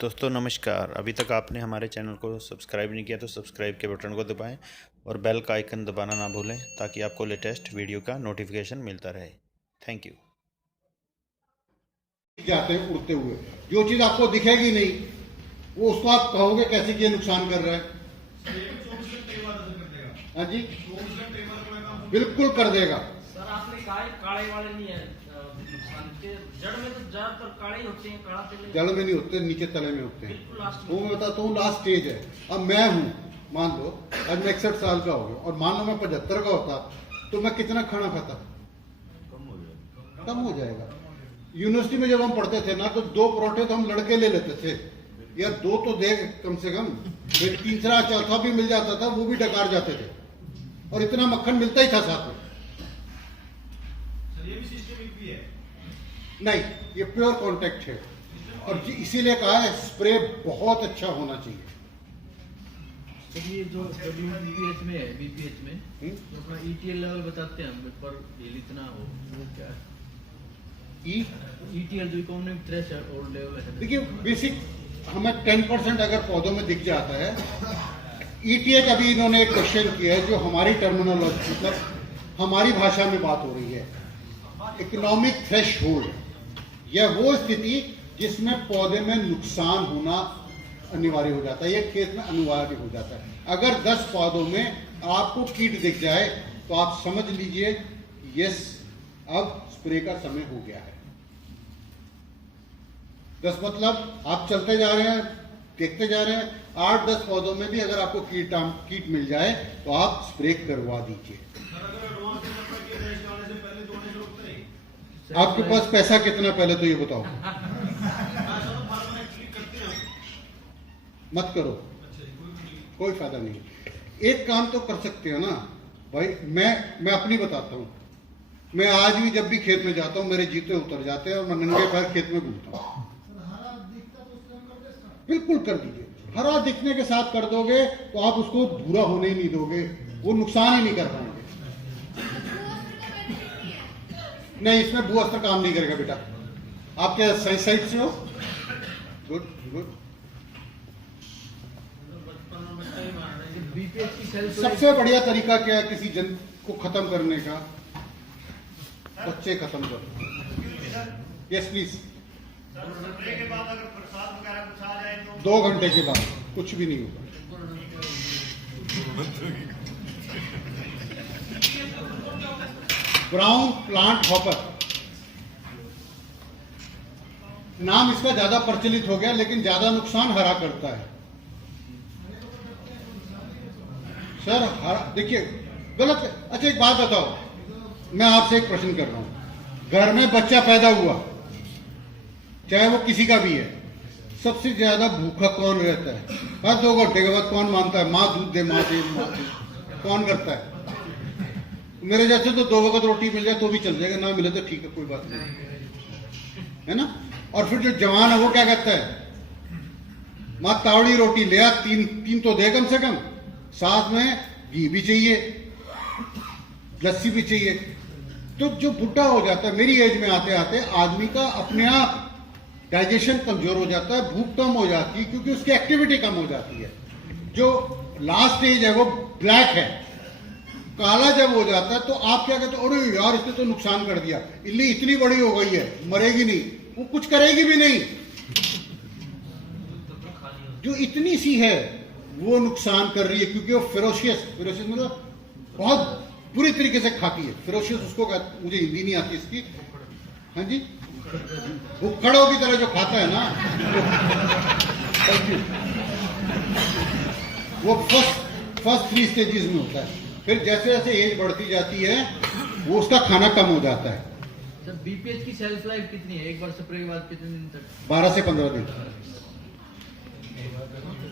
दोस्तों नमस्कार। अभी तक आपने हमारे चैनल को सब्सक्राइब नहीं किया तो सब्सक्राइब के बटन को दबाएं और बेल का आइकन दबाना ना भूलें ताकि आपको लेटेस्ट वीडियो का नोटिफिकेशन मिलता रहे। Thank you. जाते हैं उड़ते हुए, जो चीज आपको दिखेगी नहीं वो उसको आप कहोगे कैसे कि ये नुकसान कर रहा है। हाँ जी, बिल्कुल कर देगा। सर आपने कहा काले वाले नहीं है नुकसान के, जड़ में तो ज्यादातर काले ही होते हैं, काला तेल जड़ में नहीं होते, नीचे तले में होते हैं। बिल्कुल लास्ट वो मैं बताता हूँ, लास्ट स्टेज है। अब मैं हूँ, मान लो आज मैं 61 साल का हो गया और मान लो मैं 75 का होता तो मैं कितना खाना खाता? कम हो जाएगा। यूनिवर्सिटी में जब हम पढ़ते थे ना तो 2 परोठे तो हम लड़के ले लेते थे, यार 2 तो दे कम से कम। फिर तीसरा चौथा भी मिल जाता था, वो भी डकार जाते थे और इतना मक्खन मिलता ही था साथ में। ये भी सिस्टमिक भी है? नहीं, ये प्योर कांटेक्ट है और इसीलिए कहा है स्प्रे बहुत अच्छा होना चाहिए। तो ये जो बीपीएच में है, बीपीएच में जो अपना ईटीएल लेवल बताते हैं हम पर इतना हो, वो क्या है? ईटीएल जो इकोनॉमिक थ्रेशोल्ड लेवल है। देखिए बेसिक हमें 10% अगर पौधों में दिख जाता है। ईटीएच अभी इन्होंने एक क्वेश्चन किया है जो हमारी टर्मिनोलॉजी मतलब हमारी भाषा में बात हो रही है। इकोनॉमिक थ्रेशोल्ड यह वो स्थिति जिसमें पौधे में नुकसान होना अनिवार्य हो जाता है, यह खेत में अनिवार्य हो जाता है। अगर 10 पौधों में आपको कीट दिख जाए तो आप समझ लीजिए यस अब स्प्रे का समय हो गया है। 10 मतलब आप चलते जा रहे हैं, देखते जा रहे हैं, 8-10 पौधों में भी अगर आपको कीट मिल जाए तो आप स्प्रे करवा दीजिए। आपके पास पैसा कितना पहले तो ये बताओ। मत करो, कोई फायदा नहीं। एक काम तो कर सकते हो ना भाई, मैं अपनी बताता हूं। मैं आज भी जब भी खेत में जाता हूं मेरे जूते उतर जाते हैं और मैं नंगे पैर खेत में घूमता हूं। बिल्कुल कर दीजिए। हरा दिखने के साथ कर दोगे तो आप उसको बुरा होने ही नहीं दोगे, वो नुकसान ही नहीं कर पाएंगे। नहीं, इसमें भू अस्त्र काम नहीं करेगा बेटा। आप क्या सही साइड से हो? Good good. सबसे बढ़िया तरीका क्या है किसी जन को खत्म करने का? बच्चे खत्म करो। Yes please. के बाद अगर प्रसाद वगैरह कुछ आ जाए तो 2 घंटे के बाद कुछ भी नहीं होगा। ब्राउन प्लांट हॉपर नाम इसका ज्यादा प्रचलित हो गया, लेकिन ज्यादा नुकसान हरा करता है। सर हरा देखिए गलत है। अच्छा एक बात बताओ, मैं आपसे एक प्रश्न कर रहा हूं। घर में बच्चा पैदा हुआ, चाहे वो किसी का भी है, सबसे ज्यादा भूखा कौन रहता है? हर 2 घंटे के बाद कौन मानता है माँ दूध दे, माँ दे, माँ दे? कौन करता है? मेरे जैसे तो 2 वक्त रोटी मिल जाए तो भी चल जाएगा, ना मिले तो ठीक है, कोई बात नहीं, है ना। और फिर जो जवान है वो क्या कहता है? माँ तावड़ी रोटी ले आ, 3 तो दे कम से कम, साथ में घी भी चाहिए, लस्सी भी चाहिए। तो जो बुढ़ा हो जाता है, मेरी एज में आते आते आदमी का अपने आप डाइजेशन कमजोर हो जाता है, भूख कम हो जाती है क्योंकि उसकी एक्टिविटी कम हो जाती है। जो लास्ट स्टेज है वो ब्लैक है, काला जब हो जाता है तो आप क्या कहते हो? अरे यार इसने तो नुकसान कर दिया, इल्ली इतनी बड़ी हो गई है, मरेगी नहीं, वो कुछ करेगी भी नहीं। जो इतनी सी है वो नुकसान कर रही है क्योंकि वो फेरोशियस मतलब बहुत बुरी तरीके से खाती है। फेरोशियस उसको मुझे हिंदी नहीं आती इसकी। हाँ जी, भुक्खड़ों की तरह जो खाता है ना वो फर्स्ट 3 स्टेजेस में होता है। फिर जैसे जैसे एज बढ़ती जाती है वो उसका खाना कम हो जाता है। सर बीपीएच की सेल्फ लाइफ कितनी है? एक बार स्प्रे के बाद कितने दिन तक? 12 से 15 दिन।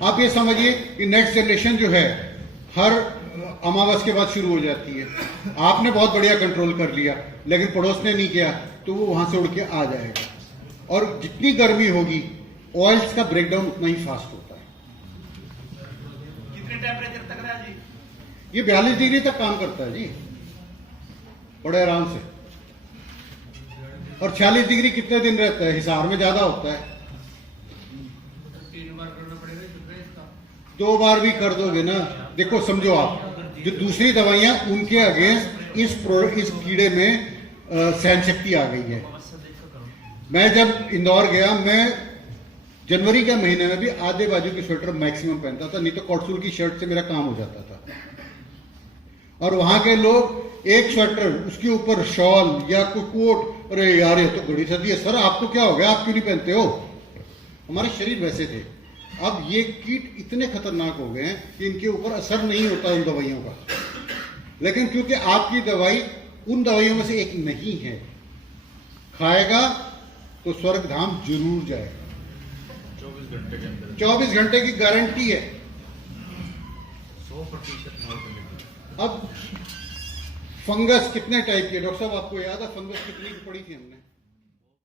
आप ये समझिए कि नेक्स्ट जनरेशन जो है हर अमावस के बाद शुरू हो जाती है। आपने बहुत बढ़िया कंट्रोल कर लिया, लेकिन पड़ोस ने नहीं किया तो वो वहां से उड़ के आ जाएगा। और जितनी गर्मी होगी ऑयल्स का ब्रेकडाउन उतना ही फास्ट होता है। कितने टेम्परेचर तक रहा जी? ये 42 डिग्री तक काम करता है जी, बड़े आराम से। और 46 डिग्री कितने दिन रहता है? हिसार में ज्यादा होता है। 3 बार करना पड़ेगा स्प्रे इसका। 2 बार भी कर दोगे ना, देखो समझो आप, जो दूसरी दवाइयां उनके अगेंस्ट इस कीड़े में सहन शक्ति आ गई है। मैं जब इंदौर गया, मैं जनवरी के महीने में भी आधे बाजू की स्वेटर मैक्सिमम पहनता था, नहीं तो कॉटसूल की शर्ट से मेरा काम हो जाता था। और वहां के लोग एक स्वेटर, उसके ऊपर शॉल या कोई कोट, अरे यार ये तो बड़ी सर्दी है, सर आपको क्या हो गया, आप क्यों नहीं पहनते हो? हमारे शरीर वैसे थे। अब ये कीट इतने खतरनाक हो गए हैं कि इनके ऊपर असर नहीं होता उन दवाइयों का, लेकिन क्योंकि आपकी दवाई उन दवाइयों में से एक नहीं है, खाएगा तो स्वर्ग धाम जरूर जाएगा। 24 घंटे के अंदर 24 घंटे की गारंटी है। 100% मॉर्टेलिटी। अब फंगस कितने टाइप के, डॉक्टर साहब आपको याद है फंगस कितनी की पड़ी थी हमने?